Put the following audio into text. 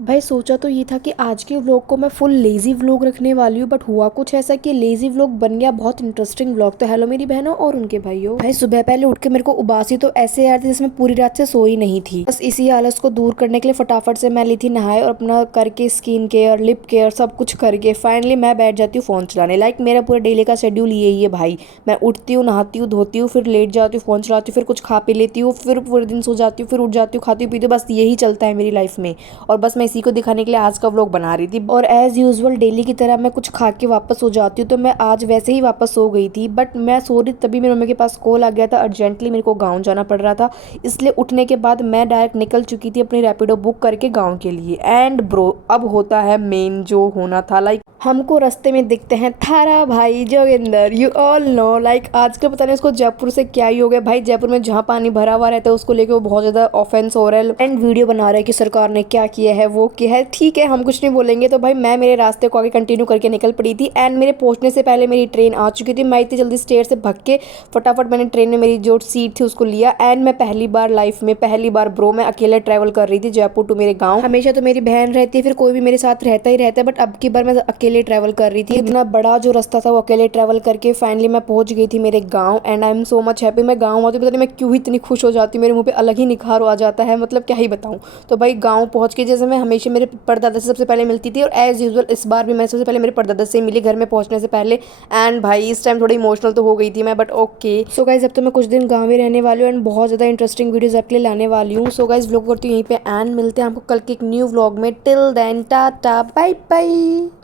भाई सोचा तो ये था कि आज के व्लॉग को मैं फुल लेज़ी व्लॉग रखने वाली हूँ, बट हुआ कुछ ऐसा कि लेज़ी व्लॉग बन गया बहुत इंटरेस्टिंग व्लॉग। तो हेलो मेरी बहनों और उनके भाइयों। भाई सुबह पहले उठ के मेरे को उबासी तो ऐसे यार थी जिसमें पूरी रात से सोई नहीं थी। बस इसी आलस को दूर करने के लिए फटाफट से मैं ली थी नहाए और अपना करके स्किन केयर लिप केयर सब कुछ करके फाइनली मैं बैठ जाती हूँ फोन चलाने। लाइक मेरा पूरा डेली का शेड्यूल यही है भाई। मैं उठती हूँ, नहाती हूँ, धोती हूँ, फिर लेट जाती हूँ, फोन चलाती हूँ, फिर कुछ खा पी लेती हूँ, फिर पूरे दिन सो जाती हूँ, फिर उठ जाती हूँ, खाती हूँ, पीती हूँ। बस यही चलता है मेरी लाइफ में। और बस मैं इसी को दिखाने के लिए आज का व्लॉग बना रही थी। और एज यूजुअल डेली की तरह मैं कुछ खा के वापस सो जाती हूँ। तो मैं आज वैसे ही वापस सो गई थी, बट मैं सो रही तभी मेरी मम्मी के पास कॉल आ गया था। अर्जेंटली मेरे को गाँव जाना पड़ रहा था, इसलिए उठने के बाद मैं डायरेक्ट निकल चुकी थी अपनी रैपिडो बुक करके गाँव के लिए। एंड ब्रो अब होता है मेन जो होना था। लाइक हमको रास्ते में दिखते हैं थारा भाई Joginder, you all know. Like आजकल पता नहीं उसको जयपुर से क्या ही हो गया भाई। जयपुर में जहाँ पानी भरा हुआ रहता है उसको लेके वो बहुत ज़्यादा ऑफेंस हो रहा है एंड वीडियो बना रहा है कि सरकार ने क्या किया है वो किया है। ठीक है, हम कुछ नहीं बोलेंगे। तो भाई मैं मेरे रास्ते को आगे कंटिन्यू करके निकल पड़ी थी एंड मेरे पहुंचने से पहले मेरी ट्रेन आ चुकी थी। मैं इतनी जल्दी स्टेट से भाग के फटाफट मैंने ट्रेन में मेरी जो सीट थी उसको लिया। एंड मैं पहली बार लाइफ में पहली बार ब्रो मैं अकेले ट्रैवल कर रही थी जयपुर टू मेरे गाँव। हमेशा तो मेरी बहन रहती है, फिर कोई भी मेरे साथ रहता ही रहता है, बट अब की बार मैं अकेले ट्रैवल कर रही थी। इतना बड़ा जो रास्ता था वो अकेले ट्रैवल करके फाइनली मैं पहुंच गई थी मेरे गांव। And I am so much happy. मैं गांव आती पता नहीं मैं क्यों इतनी खुश हो जाती हूँ, मेरे मुंह पे अलग ही निखार आ जाता है, मतलब क्या ही बताऊँ। तो भाई गांव पहुंच के जैसे मैं हमेशा मेरे परदादा से सबसे पहले मिलती थी और एज यूजुअल इस बार भी मैं सबसे पहले मेरे परदादा से ही मिली घर में पहुंचने से पहले। एंड भाई इस टाइम थोड़ी इमोशनल तो हो गई थी मैं, बट ओके। सो गाइज अब तो मैं कुछ दिन गाँव में रहने वाली हूँ एंड बहुत ज़्यादा इंटरेस्टिंग वीडियोज आपके लिए लाने वाली हूँ। सो गाइज व्लॉग करती हूँ यहीं पे एंड मिलते हैं आपको कल के एक न्यू व्लॉग में। Till then tata bye bye.